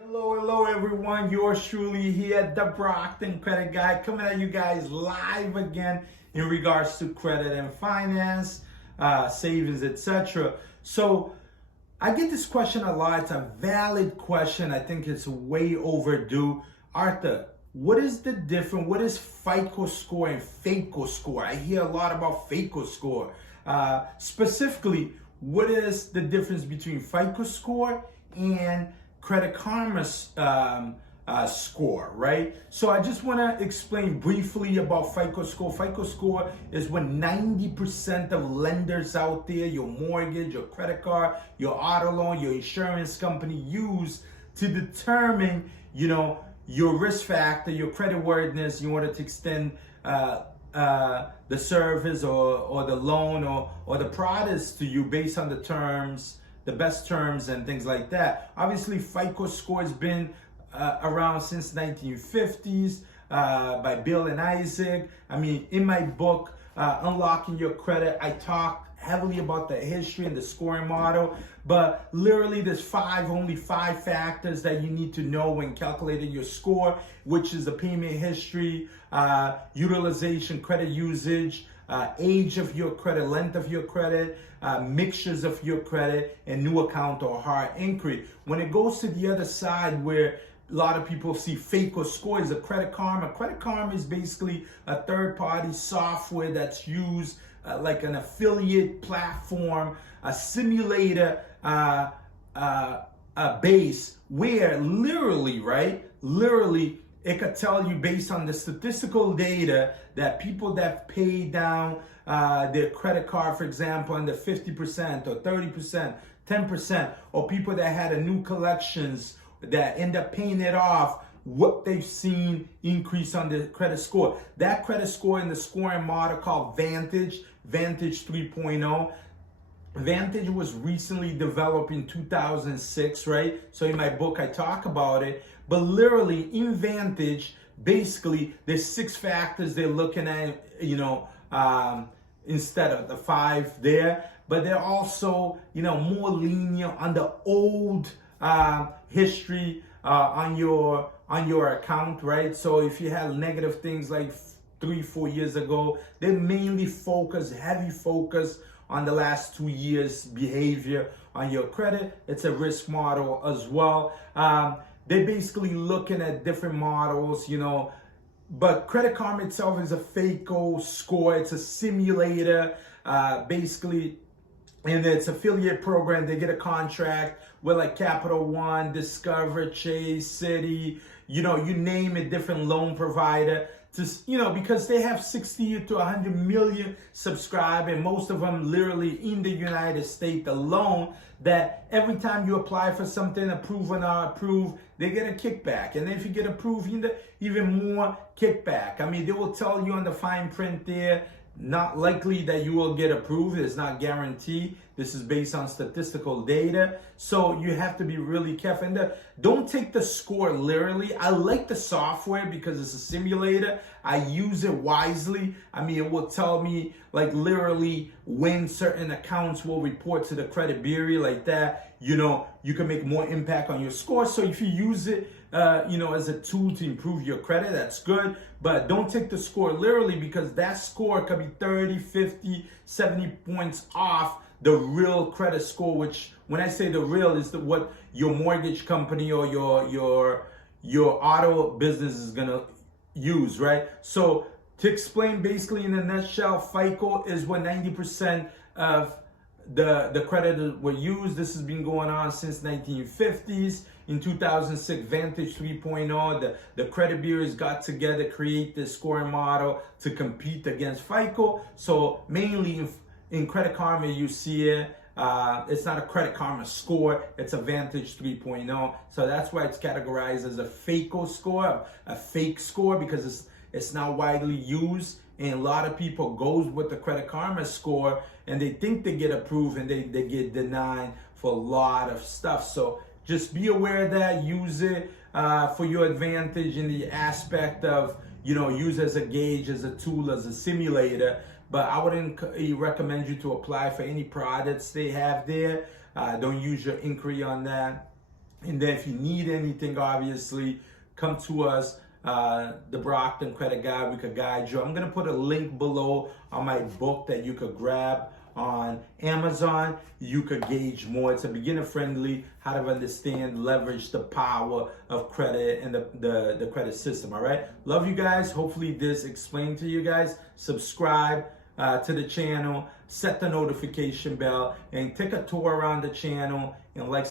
Hello everyone. Yours truly here, the Brockton Credit Guy, coming at you guys live again in regards to credit and finance, savings, etc. So I get this question a lot. It's a valid question. I think it's way overdue. Arthur, what is the difference? What is FICO score and FAKO score? I hear a lot about FAKO score. Specifically, what is the difference between FICO score and Credit Karma's score, right? So I just want to explain briefly about FICO score. FICO score is when 90% of lenders out there, your mortgage, your credit card, your auto loan, your insurance company use to determine, your risk factor, your credit worthiness in order to extend the service or the loan or the products to you based on the terms, the best terms and things like that. Obviously, FICO score has been around since 1950s by Bill and Isaac. I mean, in my book, Unlocking Your Credit, I talk heavily about the history and the scoring model, but literally there's only five factors that you need to know when calculating your score, which is the payment history, utilization, credit usage, age of your credit, length of your credit, mixtures of your credit, and new account or hard inquiry. When it goes to the other side where a lot of people see FAKO score is a Credit Karma. Credit Karma is basically a third-party software that's used like an affiliate platform, a simulator base where literally, it could tell you based on the statistical data that people that pay down their credit card, for example, in the 50% or 30%, 10%, or people that had a new collections that end up paying it off, what they've seen increase on the credit score. That credit score in the scoring model called Vantage 3.0. Vantage was recently developed in 2006, right? So in my book, I talk about it. But literally in Vantage, basically, there's 6 factors they're looking at, instead of the 5 there. But they're also, more lenient on the old history on your account, right? So if you have negative things like 3-4 years ago, they mainly heavy focus on the last 2 years behavior on your credit. It's a risk model as well. They're basically looking at different models, but Credit Karma itself is a FAKO score. It's a simulator, basically, and its affiliate program. They get a contract with like Capital One, Discover, Chase, Citi, you name it, different loan provider. Because they have 60 to 100 million subscribed, and most of them literally in the United States alone, that every time you apply for something, approved or not approved, they get a kickback. And if you get approved, even more kickback. I mean, they will tell you on the fine print there, not likely that you will get approved. It's not guaranteed. This is based on statistical data. So you have to be really careful. And don't take the score literally. I like the software because it's a simulator. I use it wisely. I mean, it will tell me like literally when certain accounts will report to the credit bureau like that. You can make more impact on your score. So if you use it, as a tool to improve your credit, that's good. But don't take the score literally, because that score could be 30, 50, 70 points off the real credit score, which when I say the real is what your mortgage company or your auto business is going to use, right? So to explain basically in a nutshell, FICO is what 90% of the credit were used. This has been going on since 1950s. In 2006, Vantage 3.0, the credit bureaus got together, create this scoring model to compete against FICO. So mainly in Credit Karma, you see it. It's not a Credit Karma score, it's a Vantage 3.0. So that's why it's categorized as a FAKO score, a fake score, because it's not widely used. And a lot of people goes with the Credit Karma score and they think they get approved and they get denied for a lot of stuff. So just be aware of that. Use it for your advantage in the aspect of, use as a gauge, as a tool, as a simulator. But I wouldn't recommend you to apply for any products they have there. Don't use your inquiry on that. And then if you need anything, obviously, come to us, the Brockton Credit Guy. We could guide you. I'm going to put a link below on my book that you could grab on Amazon. You could gauge more. It's a beginner-friendly, how to understand, leverage the power of credit and the credit system, all right? Love you guys. Hopefully this explained to you guys. Subscribe to the channel, set the notification bell, and take a tour around the channel and like